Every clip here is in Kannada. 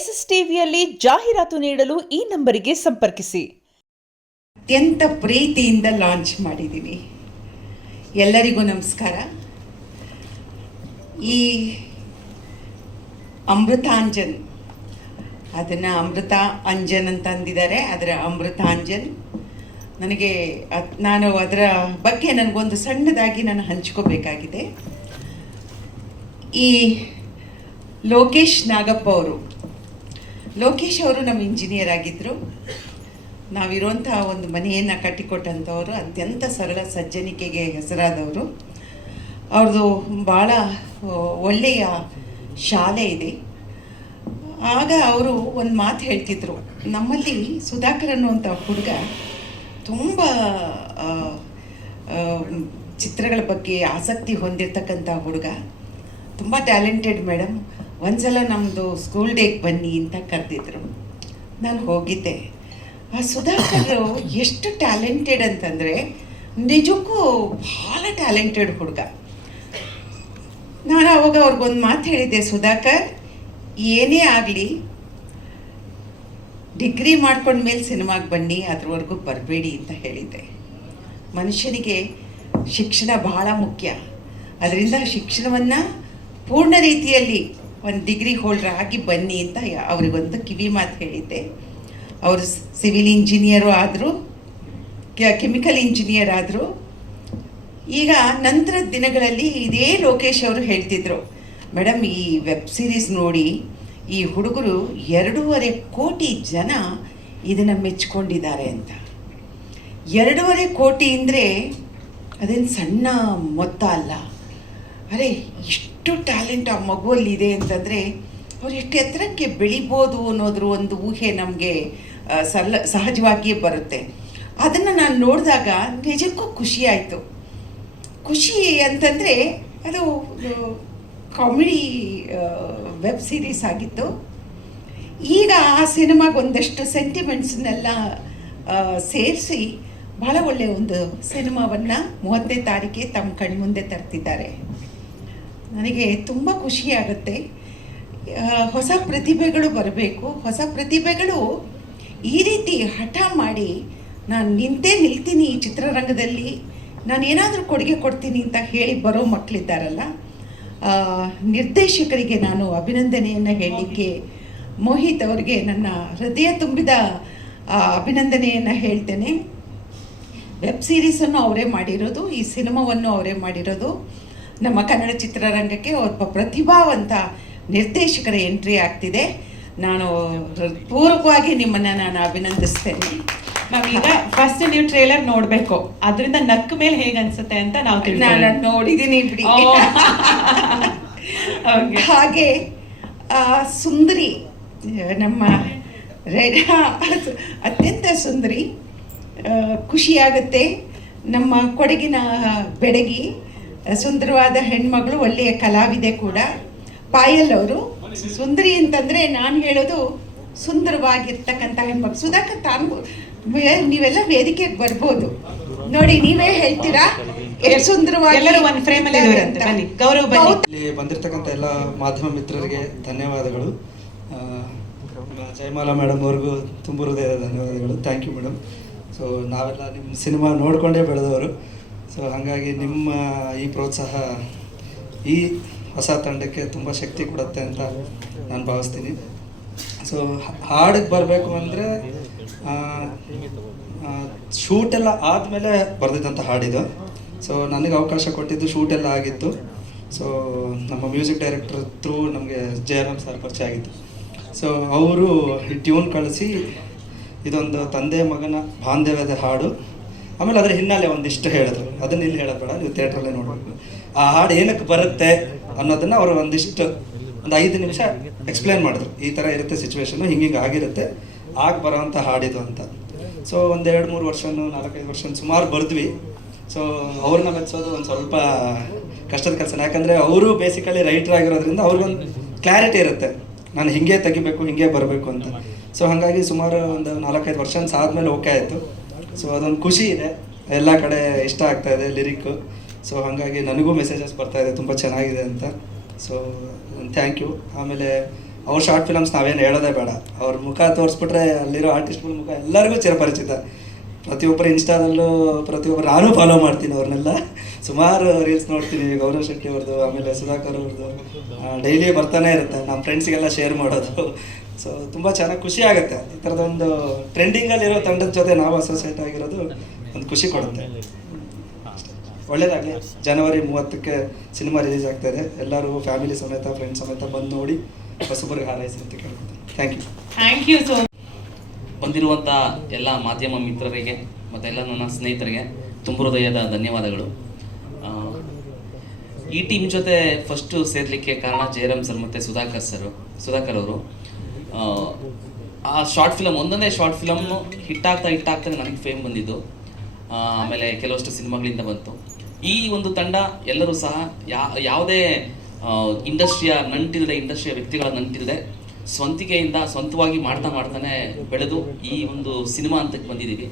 ಎಸ್ಎಸ್ ಟಿವಿಯಲ್ಲಿ ಜಾಹೀರಾತು ನೀಡಲು ಈ ನಂಬರಿಗೆ ಸಂಪರ್ಕಿಸಿ. ಅತ್ಯಂತ ಪ್ರೀತಿಯಿಂದ ಲಾಂಚ್ ಮಾಡಿದ್ದೀವಿ. ಎಲ್ಲರಿಗೂ ನಮಸ್ಕಾರ. ಈ ಅಮೃತಾಂಜನ್, ಅದನ್ನು ಅಮೃತ ಅಂಜನ್ ಅಂತ ಅಂದಿದ್ದಾರೆ, ಅದರ ಅಮೃತಾಂಜನ್. ನಾನು ಅದರ ಬಗ್ಗೆ ನನಗೊಂದು ಸಣ್ಣದಾಗಿ ನಾನು ಹಂಚ್ಕೋಬೇಕಾಗಿದೆ. ಈ ಲೋಕೇಶ್ ನಾಗಪ್ಪ ಲೋಕೇಶ್ ಅವರು ನಮ್ಮ ಇಂಜಿನಿಯರ್ ಆಗಿದ್ದರು. ನಾವಿರುವಂಥ ಒಂದು ಮನೆಯನ್ನು ಕಟ್ಟಿಕೊಟ್ಟಂಥವರು, ಅತ್ಯಂತ ಸರಳ ಸಜ್ಜನಿಕೆಗೆ ಹೆಸರಾದವರು. ಅವ್ರದ್ದು ಭಾಳ ಒಳ್ಳೆಯ ಶಾಲೆ ಇದೆ. ಆಗ ಅವರು ಒಂದು ಮಾತು ಹೇಳ್ತಿದ್ರು, ನಮ್ಮಲ್ಲಿ ಸುಧಾಕರ್ ಅನ್ನುವಂಥ ಹುಡುಗ ತುಂಬ ಚಿತ್ರಗಳ ಬಗ್ಗೆ ಆಸಕ್ತಿ ಹೊಂದಿರತಕ್ಕಂಥ ಹುಡುಗ, ತುಂಬ ಟ್ಯಾಲೆಂಟೆಡ್ ಮೇಡಮ್, ಒಂದ್ಸಲ ನಮ್ಮದು ಸ್ಕೂಲ್ ಡೇಗೆ ಬನ್ನಿ ಅಂತ ಕರೆದಿದ್ರು. ನಾನು ಹೋಗಿದ್ದೆ. ಆ ಸುಧಾಕರ್ ಎಷ್ಟು ಟ್ಯಾಲೆಂಟೆಡ್ ಅಂತಂದರೆ ನಿಜಕ್ಕೂ ಭಾಳ ಟ್ಯಾಲೆಂಟೆಡ್ ಹುಡುಗ. ನಾನು ಅವಾಗ ಅವ್ರಿಗೊಂದು ಮಾತು ಹೇಳಿದ್ದೆ, ಸುಧಾಕರ್ ಏನೇ ಆಗಲಿ ಡಿಗ್ರಿ ಮಾಡ್ಕೊಂಡ್ಮೇಲೆ ಸಿನಿಮಾಗೆ ಬನ್ನಿ, ಅದ್ರವರೆಗೂ ಬರಬೇಡಿ ಅಂತ ಹೇಳಿದ್ದೆ. ಮನುಷ್ಯನಿಗೆ ಶಿಕ್ಷಣ ಬಹಳ ಮುಖ್ಯ. ಅದರಿಂದ ಶಿಕ್ಷಣವನ್ನು ಪೂರ್ಣ ರೀತಿಯಲ್ಲಿ ಒಂದು ಡಿಗ್ರಿ ಹೋಲ್ಡರ್ ಆಗಿ ಬನ್ನಿ ಅಂತ ಅವರಿಗೊಂದು ಕಿವಿ ಮಾತು ಹೇಳಿದ್ದೆ. ಅವರು ಸಿವಿಲ್ ಇಂಜಿನಿಯರು ಆದರು, ಕೆಮಿಕಲ್ ಇಂಜಿನಿಯರ್ ಆದರು. ಈಗ ನಂತರದ ದಿನಗಳಲ್ಲಿ ಇದೇ ಲೋಕೇಶ್ ಅವರು ಹೇಳ್ತಿದ್ರು, ಮೇಡಮ್ ಈ ವೆಬ್ ಸೀರೀಸ್ ನೋಡಿ ಈ ಹುಡುಗರು 2.5 ಕೋಟಿ ಜನ ಇದನ್ನು ಮೆಚ್ಕೊಂಡಿದ್ದಾರೆ ಅಂತ. 2.5 ಕೋಟಿ ಅಂದರೆ ಅದೇನು ಸಣ್ಣ ಮೊತ್ತ ಅಲ್ಲ. ಅರೆ, ಇಷ್ಟು ಟ್ಯಾಲೆಂಟ್ ಆ ಮಗುವಲ್ಲಿದೆ ಅಂತಂದರೆ ಅವ್ರು ಎಷ್ಟು ಎತ್ತರಕ್ಕೆ ಬೆಳಿಬೋದು ಅನ್ನೋದ್ರ ಒಂದು ಊಹೆ ನಮಗೆ ಸಹಜವಾಗಿಯೇ ಬರುತ್ತೆ. ಅದನ್ನು ನಾನು ನೋಡಿದಾಗ ನಿಜಕ್ಕೂ ಖುಷಿ ಆಯಿತು. ಖುಷಿ ಅಂತಂದರೆ ಅದು ಕಾಮಿಡಿ ವೆಬ್ ಸೀರೀಸ್ ಆಗಿತ್ತು. ಈಗ ಆ ಸಿನಿಮಾಗೆ ಒಂದಷ್ಟು ಸೆಂಟಿಮೆಂಟ್ಸ್ನೆಲ್ಲ ಸೇರಿಸಿ ಭಾಳ ಒಳ್ಳೆಯ ಒಂದು ಸಿನಿಮಾವನ್ನು 30ನೇ ತಾರೀಕಿಗೆ ತಮ್ಮ ಕಣ್ಮುಂದೆ ತರ್ತಿದ್ದಾರೆ. ನನಗೆ ತುಂಬ ಖುಷಿಯಾಗುತ್ತೆ. ಹೊಸ ಪ್ರತಿಭೆಗಳು ಬರಬೇಕು. ಹೊಸ ಪ್ರತಿಭೆಗಳು ಈ ರೀತಿ ಹಠ ಮಾಡಿ ನಾನು ನಿಲ್ತೀನಿ ಈ ಚಿತ್ರರಂಗದಲ್ಲಿ, ನಾನು ಏನಾದರೂ ಕೊಡುಗೆ ಕೊಡ್ತೀನಿ ಅಂತ ಹೇಳಿ ಬರೋ ಮಕ್ಕಳಿದ್ದಾರಲ್ಲ, ನಿರ್ದೇಶಕರಿಗೆ ನಾನು ಅಭಿನಂದನೆಯನ್ನು ಹೇಳಲಿಕ್ಕೆ, ಮೋಹಿತ್ ಅವರಿಗೆ ನನ್ನ ಹೃದಯ ತುಂಬಿದ ಅಭಿನಂದನೆಯನ್ನು ಹೇಳ್ತೇನೆ. ವೆಬ್ ಸೀರೀಸನ್ನು ಅವರೇ ಮಾಡಿರೋದು, ಈ ಸಿನಿಮಾವನ್ನು ಅವರೇ ಮಾಡಿರೋದು. ನಮ್ಮ ಕನ್ನಡ ಚಿತ್ರರಂಗಕ್ಕೆ ಒಬ್ಬ ಪ್ರತಿಭಾವಂತ ನಿರ್ದೇಶಕರ ಎಂಟ್ರಿ ಆಗ್ತಿದೆ. ನಾನು ಪೂರ್ವಕವಾಗಿ ನಿಮ್ಮನ್ನು ನಾನು ಅಭಿನಂದಿಸ್ತೇನೆ. ನಾವೀಗ ಫಸ್ಟ್ ನೀವು ಟ್ರೇಲರ್ ನೋಡಬೇಕು, ಅದರಿಂದ ನಕ್ಕ ಮೇಲೆ ಹೇಗೆ ಅನ್ಸುತ್ತೆ ಅಂತ ನಾನು ನೋಡಿದ್ದೀನಿ ಬಿಡಿ. ಹಾಗೆ ಸುಂದರಿ, ನಮ್ಮ ಅತ್ಯಂತ ಸುಂದರಿ, ಖುಷಿಯಾಗುತ್ತೆ. ನಮ್ಮ ಕೊಡಗಿನ ಬೆಡಗಿ, ಸುಂದರವಾದ ಹೆಣ್ಮಗಳು, ಒಳ್ಳೆಯ ಕಲಾವಿದೆ ಕೂಡ. ಪಾಯಲ್ ಅವರು ಸುಂದರಿ ಅಂತಂದರೆ ನಾನು ಹೇಳೋದು ಸುಂದರವಾಗಿರ್ತಕ್ಕಂಥ ಹೆಣ್ಮಗಳು. ಸುಧಾಕರ್ ತಾನು ನೀವೆಲ್ಲ ವೇದಿಕೆಗೆ ಬರ್ಬೋದು ನೋಡಿ, ನೀವೇ ಹೇಳ್ತೀರಾ ಎಷ್ಟು ಸುಂದರವಾಗಿ. ಎಲ್ಲರೂ ಒಂದು ಫ್ರೇಮಲ್ಲಿ ಗೌರವ ಬಂದಿರತಕ್ಕಂಥ ಎಲ್ಲ ಮಾಧ್ಯಮ ಮಿತ್ರರಿಗೆ ಧನ್ಯವಾದಗಳು. ಜಯಮಾಲಾ ಮೇಡಮ್ ಅವ್ರಿಗೂ ತುಂಬ ಹೃದಯದ ಧನ್ಯವಾದಗಳು. Thank you madam. ಸೊ ನಾವೆಲ್ಲ ನಿಮ್ಮ ಸಿನಿಮಾ ನೋಡಿಕೊಂಡೇ ಬೆಳೆದವರು. ಸೊ ಹಾಗಾಗಿ ನಿಮ್ಮ ಈ ಪ್ರೋತ್ಸಾಹ ಈ ಹೊಸ ತಂಡಕ್ಕೆ ತುಂಬ ಶಕ್ತಿ ಕೊಡುತ್ತೆ ಅಂತ ನಾನು ಭಾವಿಸ್ತೀನಿ. ಸೊ ಹಾಡಿಗೆ ಬರಬೇಕು ಅಂದರೆ ಶೂಟೆಲ್ಲ ಆದಮೇಲೆ ಬರೆದಿದ್ದಂಥ ಹಾಡಿದು. ಸೊ ನನಗೆ ಅವಕಾಶ ಕೊಟ್ಟಿದ್ದು ಶೂಟೆಲ್ಲ ಆಗಿತ್ತು. ಸೊ ನಮ್ಮ ಮ್ಯೂಸಿಕ್ ಡೈರೆಕ್ಟರ್ ಥ್ರೂ ನಮಗೆ ಜಯರಾಮ್ ಸರ್ ಪರಿಚಯ ಆಗಿತ್ತು. ಸೊ ಅವರು ಈ ಟ್ಯೂನ್ ಕಳಿಸಿ ಇದೊಂದು ತಂದೆ ಮಗನ ಬಾಂಧವ್ಯದ ಹಾಡು, ಆಮೇಲೆ ಅದರ ಹಿನ್ನೆಲೆ ಒಂದಿಷ್ಟು ಹೇಳಿದ್ರು, ಅದನ್ನ ಇಲ್ಲಿ ಹೇಳೋದು ಬೇಡ, ನೀವು ಥಿಯೇಟ್ರಲ್ಲೇ ನೋಡಬೇಕು. ಆ ಹಾಡು ಏನಕ್ಕೆ ಬರುತ್ತೆ ಅನ್ನೋದನ್ನು ಅವರು ಒಂದು 5 ನಿಮಿಷ ಎಕ್ಸ್ಪ್ಲೇನ್ ಮಾಡಿದ್ರು. ಈ ಥರ ಇರುತ್ತೆ ಸಿಚುವೇಶನು, ಹಿಂಗೆ ಆಗಿರುತ್ತೆ, ಆಗ ಬರೋವಂಥ ಹಾಡಿದು ಅಂತ. ಸೊ ಒಂದು 2-3 ವರ್ಷನೂ 4-5 ವರ್ಷ ಸುಮಾರು ಬರೆದ್ವಿ. ಸೊ ಅವ್ರನ್ನ ಮೆಚ್ಚೋದು ಒಂದು ಸ್ವಲ್ಪ ಕಷ್ಟದ ಕೆಲಸ. ಯಾಕಂದರೆ ಅವರು ಬೇಸಿಕಲಿ ರೈಟರ್ ಆಗಿರೋದ್ರಿಂದ ಅವ್ರಿಗೊಂದು ಕ್ಲಾರಿಟಿ ಇರುತ್ತೆ, ನಾನು ಹಿಂಗೆ ತೆಗಿಬೇಕು, ಹಿಂಗೆ ಬರಬೇಕು ಅಂತ. ಸೊ ಹಾಗಾಗಿ ಸುಮಾರು ಒಂದು 4-5 ವರ್ಷ ಆದಮೇಲೆ ಓಕೆ ಆಯಿತು. ಸೊ ಅದೊಂದು ಖುಷಿ ಇದೆ, ಎಲ್ಲ ಕಡೆ ಇಷ್ಟ ಆಗ್ತಾ ಇದೆ ಲಿರಿಕ್ಕು. ಸೊ ಹಾಗಾಗಿ ನನಗೂ ಮೆಸೇಜಸ್ ಬರ್ತಾಯಿದೆ ತುಂಬ ಚೆನ್ನಾಗಿದೆ ಅಂತ. So thank you. ಆಮೇಲೆ ಅವ್ರ ಶಾರ್ಟ್ ಫಿಲಮ್ಸ್ ನಾವೇನು ಹೇಳೋದೇ ಬೇಡ. ಅವ್ರ ಮುಖ ತೋರಿಸ್ಬಿಟ್ರೆ ಅಲ್ಲಿರೋ ಆರ್ಟಿಸ್ಟ್ಗಳ ಮುಖ ಎಲ್ಲರಿಗೂ ಚಿರಪರಿಚಿತ. ಪ್ರತಿಯೊಬ್ಬರು ಇನ್ಸ್ಟಾದಲ್ಲೂ ಪ್ರತಿಯೊಬ್ಬರು ನಾನು ಫಾಲೋ ಮಾಡ್ತೀನಿ ಅವ್ರನ್ನೆಲ್ಲ. ಸುಮಾರು ರೀಲ್ಸ್ ನೋಡ್ತೀನಿ ಗೌರವ್ ಶೆಟ್ಟಿ ಅವ್ರದ್ದು, ಆಮೇಲೆ ಸುಧಾಕರ್ ಅವ್ರದ್ದು, ಡೈಲಿ ಬರ್ತಾನೆ ಇರುತ್ತೆ. ನಮ್ಮ ಫ್ರೆಂಡ್ಸಿಗೆಲ್ಲ ಶೇರ್ ಮಾಡೋದು. ಸೊ ತುಂಬ ಚೆನ್ನಾಗಿ ಖುಷಿ ಆಗುತ್ತೆ. ಈ ಥರದೊಂದು ಟ್ರೆಂಡಿಂಗಲ್ಲಿರೋ ತಂಡದ ಜೊತೆ ನಾವು ಅಸೋಸಿಯೇಟ್ ಆಗಿರೋದು ಒಂದು ಖುಷಿ ಕೊಡುತ್ತೆ. ಒಳ್ಳೇದಾಗಲಿ. ಜನವರಿ 30ಕ್ಕೆ ಸಿನಿಮಾ ರಿಲೀಸ್ ಆಗ್ತಾಯಿದೆ. ಎಲ್ಲರೂ ಫ್ಯಾಮಿಲಿ ಸಮೇತ ಫ್ರೆಂಡ್ಸ್ ಸಮೇತ ಬಂದು ನೋಡಿ ಹೊಸಬರಿಗೆ ಹಾರೈಸಿ ಅಂತ ಕೇಳ್ಕೊತೀನಿ. ಥ್ಯಾಂಕ್ ಯು ಸೊ ಬಂದಿರುವಂಥ ಎಲ್ಲ ಮಾಧ್ಯಮ ಮಿತ್ರರಿಗೆ ಮತ್ತು ಎಲ್ಲ ನನ್ನ ಸ್ನೇಹಿತರಿಗೆ ತುಂಬ ಹೃದಯದ ಧನ್ಯವಾದಗಳು. ಈ ಟೀಮ್ ಜೊತೆ ಫಸ್ಟು ಸೇರಲಿಕ್ಕೆ ಕಾರಣ ಜಯರಾಮ್ ಸರ್ ಮತ್ತು ಸುಧಾಕರ್ ಅವರು. ಆ ಶಾರ್ಟ್ ಫಿಲಮ್, ಒಂದೊಂದೇ ಶಾರ್ಟ್ ಫಿಲಮ್ನು ಹಿಟ್ಟಾಗ್ತಾ ನನಗೆ ಫೇಮ್ ಬಂದಿದ್ದು. ಆಮೇಲೆ ಕೆಲವಷ್ಟು ಸಿನಿಮಾಗಳಿಂದ ಬಂತು. ಈ ಒಂದು ತಂಡ ಎಲ್ಲರೂ ಸಹ ಯಾವುದೇ ಇಂಡಸ್ಟ್ರಿಯ ವ್ಯಕ್ತಿಗಳ ನಂಟಿಲ್ಲದೆ ಸ್ವಂತವಾಗಿ ಮಾಡ್ತಾನೆ ಬೆಳೆದು ಈ ಒಂದು ಸಿನಿಮಾ ಹಂತಕ್ಕೆ ಬಂದಿದ್ದೀವಿ.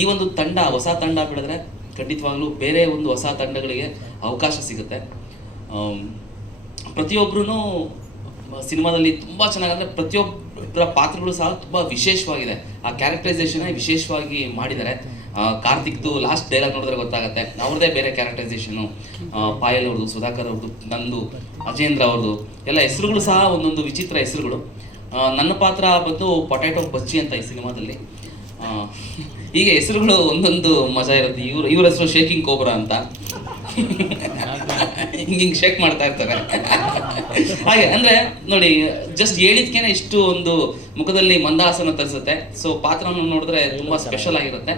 ಈ ಒಂದು ತಂಡ, ಹೊಸ ತಂಡ ಬೆಳೆದ್ರೆ ಖಂಡಿತವಾಗ್ಲೂ ಬೇರೆ ಒಂದು ಹೊಸ ತಂಡಗಳಿಗೆ ಅವಕಾಶ ಸಿಗುತ್ತೆ. ಪ್ರತಿಯೊಬ್ಬರೂ ಸಿನಿಮಾದಲ್ಲಿ ತುಂಬ ಚೆನ್ನಾಗಂದರೆ ಪ್ರತಿಯೊಬ್ಬರ ಪಾತ್ರಗಳು ಸಹ ತುಂಬ ವಿಶೇಷವಾಗಿದೆ. ಆ ಕ್ಯಾರೆಕ್ಟರೈಸೇಷನ್ ವಿಶೇಷವಾಗಿ ಮಾಡಿದ್ದಾರೆ. ಕಾರ್ತಿಕ್ದು ಲಾಸ್ಟ್ ಡೈಲಾಗ್ ನೋಡಿದ್ರೆ ಗೊತ್ತಾಗುತ್ತೆ, ಅವ್ರದ್ದೇ ಬೇರೆ ಕ್ಯಾರೆಕ್ಟರೈಸೇಷನು. ಪಾಯಲ್ ಅವ್ರದ್ದು, ಸುಧಾಕರ್ ಅವ್ರದ್ದು, ನಂದು, ಅಜೇಂದ್ರ ಅವ್ರದ್ದು ಎಲ್ಲ ಹೆಸರುಗಳು ಸಹ ಒಂದೊಂದು ವಿಚಿತ್ರ ಹೆಸರುಗಳು. ನನ್ನ ಪಾತ್ರ ಬಂದು ಪೊಟ್ಯಾಟೊ ಬಜ್ಜಿ ಅಂತ ಈ ಸಿನಿಮಾದಲ್ಲಿ. ಹೀಗೆ ಹೆಸರುಗಳು ಒಂದೊಂದು ಮಜಾ ಇರುತ್ತೆ. ಇವ್ರ ಹೆಸರು ಶೇಕಿಂಗ್ ಕೋಬ್ರಾ ಅಂತ. ಹಿಂಗೆ ಶೇಕ್ ಮಾಡ್ತಾ ಇರ್ತಾರೆ. ಹಾಗೆ ಅಂದರೆ ನೋಡಿ, ಜಸ್ಟ್ ಹೇಳಿದ್ಕೇನೆ ಇಷ್ಟು ಒಂದು ಮುಖದಲ್ಲಿ ಮಂದಹಾಸನ ತರಿಸುತ್ತೆ. ಸೊ ಪಾತ್ರವನ್ನು ನೋಡಿದ್ರೆ ತುಂಬ ಸ್ಪೆಷಲ್ ಆಗಿರುತ್ತೆ.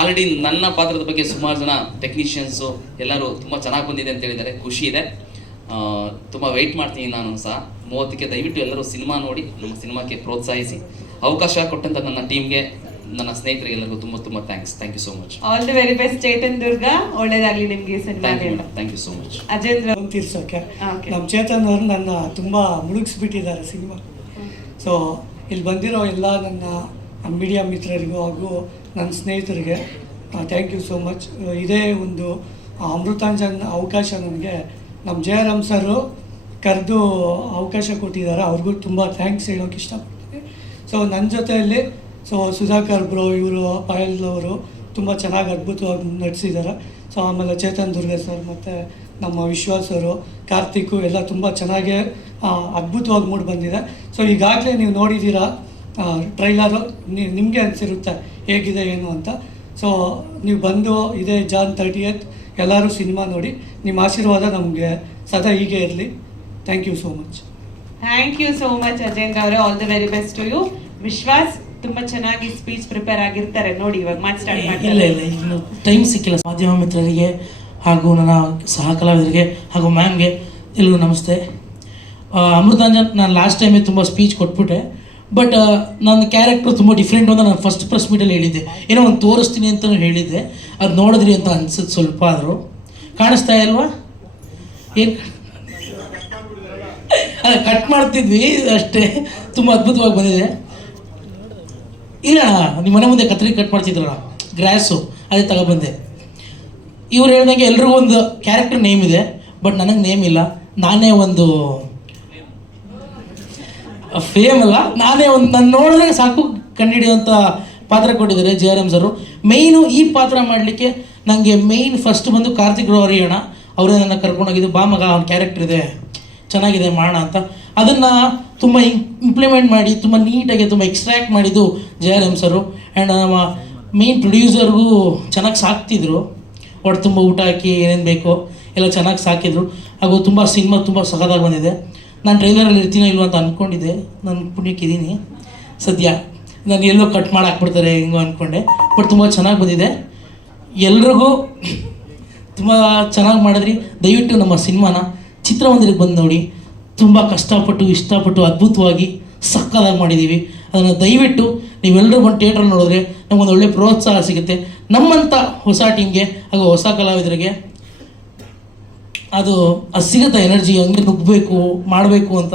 ಆಲ್ರೆಡಿ ನನ್ನ ಪಾತ್ರದ ಬಗ್ಗೆ ಸುಮಾರು ಜನ ಟೆಕ್ನಿಷಿಯನ್ಸು ಎಲ್ಲರೂ ತುಂಬ ಚೆನ್ನಾಗಿ ಬಂದಿದೆ ಅಂತ ಹೇಳಿದ್ದಾರೆ. ಖುಷಿ ಇದೆ. ತುಂಬ ವೆಯ್ಟ್ ಮಾಡ್ತೀನಿ ನಾನು ಸಹ 30ಕ್ಕೆ. ದಯವಿಟ್ಟು ಎಲ್ಲರೂ ಸಿನಿಮಾ ನೋಡಿ ನಮ್ಮ ಸಿನಿಮಾಕ್ಕೆ ಪ್ರೋತ್ಸಾಹಿಸಿ. ಅವಕಾಶ ಕೊಟ್ಟಂತ ನನ್ನ ಟೀಮ್ಗೆ, ನನ್ನ ಸ್ನೇಹಿತರಿಗೆ ಎಲ್ಲರಿಗೂ ತುಂಬ thank you so much. All the very best Chetan Durga. ಒಳ್ಳೇದಾಗ್ಲಿ ನಿಮ್ಗೆ cinema. Thank you so much. Ajendra ತೀರ್ಸೋಕ್ಕೆ ನಮ್ಮ ಚೇತನ್ ಅವರು ನನ್ನ ತುಂಬ ಮುಳುಗಿಸ್ಬಿಟ್ಟಿದ್ದಾರೆ ಸಿನಿಮಾ. ಸೊ ಇಲ್ಲಿ ಬಂದಿರೋ ಎಲ್ಲ ನನ್ನ ಮೀಡಿಯಾ ಮಿತ್ರರಿಗೂ ಹಾಗೂ ನನ್ನ ಸ್ನೇಹಿತರಿಗೆ ಥ್ಯಾಂಕ್ ಯು ಸೋ ಮಚ್. ಇದೇ ಒಂದು ಅಮೃತಾಂಜನ್ ಅವಕಾಶ ನನಗೆ ನಮ್ಮ ಜಯರಾಮ್ ಸರು ಕರೆದು ಅವಕಾಶ ಕೊಟ್ಟಿದ್ದಾರೆ. ಅವ್ರಿಗೂ ತುಂಬ ಥ್ಯಾಂಕ್ಸ್ ಹೇಳೋಕೆ ಇಷ್ಟಪಡ್ತೀನಿ. ಸೊ ನನ್ನ ಜೊತೆಯಲ್ಲಿ ಸುಧಾಕರ್ ಬ್ರೋ, ಇವರು ಪಾಯಲ್ ಅವರು ತುಂಬ ಚೆನ್ನಾಗಿ ಅದ್ಭುತವಾಗಿ ನಟಿಸಿದ್ದಾರೆ. ಸೊ ಆಮೇಲೆ ಚೇತನ್ ದುರ್ಗ ಸರ್ ಮತ್ತು ನಮ್ಮ ವಿಶ್ವಾಸ್ ಅವರು, ಕಾರ್ತಿಕ್ ಎಲ್ಲ ತುಂಬ ಚೆನ್ನಾಗಿ ಅದ್ಭುತವಾಗಿ ಮೂಡಿ ಬಂದಿದೆ. ಸೊ ಈಗಾಗಲೇ ನೀವು ನೋಡಿದ್ದೀರಾ ಟ್ರೈಲರು, ನಿಮಗೆ ಅನಿಸಿರುತ್ತೆ ಹೇಗಿದೆ ಏನು ಅಂತ. ಸೊ ನೀವು ಬಂದು ಇದೇ ಜಾನ್ 30th ಎಲ್ಲರೂ ಸಿನಿಮಾ ನೋಡಿ. ನಿಮ್ಮ ಆಶೀರ್ವಾದ ನಮಗೆ ಸದಾ ಹೀಗೆ ಇರಲಿ. Thank you so much. Thank you so much Ajendra ಅವರೇ. All the very best to you. Vishwas ತುಂಬಾ ಚೆನ್ನಾಗಿ ಸ್ಪೀಚ್ ಪ್ರಿಪೇರ್ ಆಗಿರ್ತಾರೆ. ನೋಡಿ ಇವಾಗ ಮಾತು ಸ್ಟಾರ್ಟ್ ಮಾಡ್ತಾರೆ. ಇಲ್ಲ ಇನ್ನು ಟೈಮ್ ಸಿಕ್ಕಿಲ್ಲ. ಮಾಧ್ಯಮ ಮಿತ್ರರಿಗೆ ಹಾಗೂ ನನ್ನ ಸಹ ಕಲಾವಿದರಿಗೆ ಹಾಗೂ ಮ್ಯಾಮ್ಗೆ ಎಲ್ಲರಿಗೂ ನಮಸ್ತೆ. ಅಮೃತಾಂಜನ್, ನಾನು ಲಾಸ್ಟ್ ಟೈಮೇ ತುಂಬ ಸ್ಪೀಚ್ ಕೊಟ್ಬಿಟ್ಟೆ. ಬಟ್ ನನ್ನ ಕ್ಯಾರೆಕ್ಟರ್ ತುಂಬ ಡಿಫ್ರೆಂಟ್ ಅಂತ ನಾನು ಫಸ್ಟ್ ಪ್ರೆಸ್ ಮೀಟಲ್ಲಿ ಹೇಳಿದ್ದೆ. ಏನೋ ಒಂದು ತೋರಿಸ್ತೀನಿ ಅಂತಲೂ ಹೇಳಿದ್ದೆ. ಅದು ನೋಡಿದ್ರಿ ಅಂತ ಅನ್ಸುತ್ತೆ ಸ್ವಲ್ಪ ಆದರೂ. ಕಾಣಿಸ್ತಾ ಇಲ್ವಾ? ಏನು ಅದೇ ಕಟ್ ಮಾಡ್ತಿದ್ವಿ ಅಷ್ಟೇ. ತುಂಬ ಅದ್ಭುತವಾಗಿ ಬಂದಿದೆ. ಇಲ್ಲ, ನಿಮ್ಮ ಮನೆ ಮುಂದೆ ಕತ್ರಿ ಕಟ್ ಮಾಡ್ತಿದ್ರಲ್ಲ, ಗ್ರಾಸು, ಅದೇ ತಗೊಬಂದೆ. ಇವ್ರು ಹೇಳ್ದಂಗೆ ಎಲ್ರಿಗೂ ಒಂದು ಕ್ಯಾರೆಕ್ಟರ್ ನೇಮ್ ಇದೆ, ಬಟ್ ನನಗೆ ನೇಮ್ ಇಲ್ಲ. ನಾನೇ ಒಂದು ಫೇಮ್ ಅಲ್ಲ, ನಾನೇ ಒಂದು ನಾನು ನೋಡಿದ್ರೆ ಸಾಕು ಕಂಡುಹಿಡಿಯುವಂಥ ಪಾತ್ರ ಕೊಟ್ಟಿದ್ದಾರೆ ಜಯರಾಮ್ ಸರು. ಮೇಯ್ನು ಈ ಪಾತ್ರ ಮಾಡಲಿಕ್ಕೆ ನನಗೆ ಮೇಯ್ನ್ ಫಸ್ಟ್ ಬಂದು ಕಾರ್ತಿಕ್ ಹರಿಯಾಣ ಅವರೇ ನನ್ನ ಕರ್ಕೊಂಡೋಗಿದ್ದು. ಬಾ ಮಗ, ಅವ್ನ ಕ್ಯಾರೆಕ್ಟರ್ ಇದೆ, ಚೆನ್ನಾಗಿದೆ, ಮಾಡೋಣ ಅಂತ. ಅದನ್ನು ತುಂಬ ಇಂಪ್ಲಿಮೆಂಟ್ ಮಾಡಿ ತುಂಬ ನೀಟಾಗಿ ತುಂಬ ಎಕ್ಸ್ಟ್ರಾಕ್ಟ್ ಮಾಡಿದ್ದು ಜಯರಾಮ್ ಸರು. ಆ್ಯಂಡ್ ನಮ್ಮ ಮೇಯ್ನ್ ಪ್ರೊಡ್ಯೂಸರ್ಗೂ ಚೆನ್ನಾಗಿ ಸಾಕ್ತಿದ್ರು. ಒಟ್ಟು ತುಂಬ ಊಟ ಹಾಕಿ ಏನೇನು ಬೇಕೋ ಎಲ್ಲ ಚೆನ್ನಾಗಿ ಸಾಕಿದ್ರು. ಹಾಗೂ ತುಂಬ ಸಿನಿಮಾ ತುಂಬ ಸಖತ್ತಾಗಿ ಬಂದಿದೆ. ನಾನು ಟ್ರೈಲರಲ್ಲಿ ಇರ್ತೀನೋ ಇಲ್ವೋ ಅಂತ ಅಂದ್ಕೊಂಡಿದ್ದೆ. ನಾನು ಪುಣ್ಯಕ್ಕಿದ್ದೀನಿ ಸದ್ಯ. ನಾನು ಎಲ್ಲೋ ಕಟ್ ಮಾಡಿ ಹಾಕ್ಬಿಡ್ತಾರೆ ಹೆಂಗೋ ಅಂದ್ಕೊಂಡೆ. ಬಟ್ ತುಂಬ ಚೆನ್ನಾಗಿ ಬಂದಿದೆ. ಎಲ್ರಿಗೂ ತುಂಬ ಚೆನ್ನಾಗಿ ಮಾಡಿದ್ರಿ. ದಯವಿಟ್ಟು ನಮ್ಮ ಸಿನಿಮಾನ ಚಿತ್ರಮಂದಿರಕ್ಕೆ ಬಂದು ನೋಡಿ. ತುಂಬ ಕಷ್ಟಪಟ್ಟು ಇಷ್ಟಪಟ್ಟು ಅದ್ಭುತವಾಗಿ ಸಕ್ಕತ್ತಾಗಿ ಮಾಡಿದ್ದೀವಿ. ಅದನ್ನು ದಯವಿಟ್ಟು ನೀವೆಲ್ಲರೂ ಬಂದು ಥಿಯೇಟ್ರಲ್ಲಿ ನೋಡಿದ್ರೆ ನಮಗೊಂದು ಒಳ್ಳೆ ಪ್ರೋತ್ಸಾಹ ಸಿಗುತ್ತೆ. ನಮ್ಮಂಥ ಹೊಸ ಟೀಮ್ಗೆ ಹಾಗೂ ಹೊಸ ಕಲಾವಿದರಿಗೆ ಅದು ಸಿಗುತ್ತೆ ಎನರ್ಜಿ, ಹಂಗೆ ನುಗ್ಗಬೇಕು ಮಾಡಬೇಕು ಅಂತ.